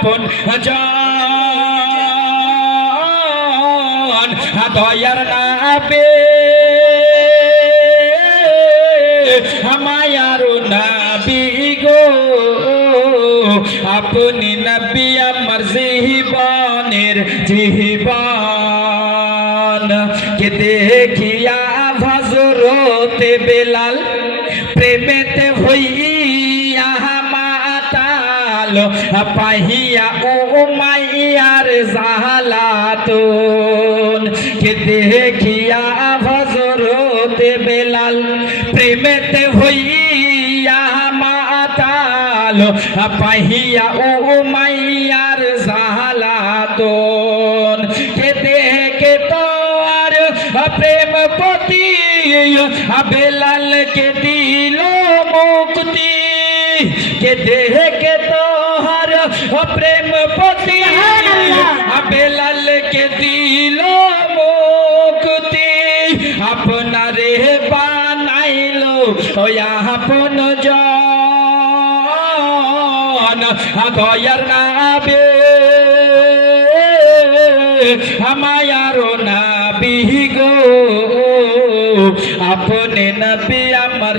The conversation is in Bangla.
আপন জন দয়ার নাবে মায়ার নবী গো আপনি নবী আমার জীবনের জীবন কে দেখিয়া হযরতে বেলাল প্রেমেতে হইয়া মাতাল পাহিয়া উমাইয়ার জালাতুন কে দেখিয়া হযরতে বেলাল প্রেমেতে হইয়া মাতাল পাহিয়া উমাইয়ার জালাতুন কে দেখে তো আর প্রেম পতি বেলাল কে দিল মুক্তি কে দেখে তো আর প্রেম পতি বেলাল কে দিল মুক্তি আপনারে বানাইলো আপন জন দয়ার নাবে মায়ার নবী গো আপনি নবী আমার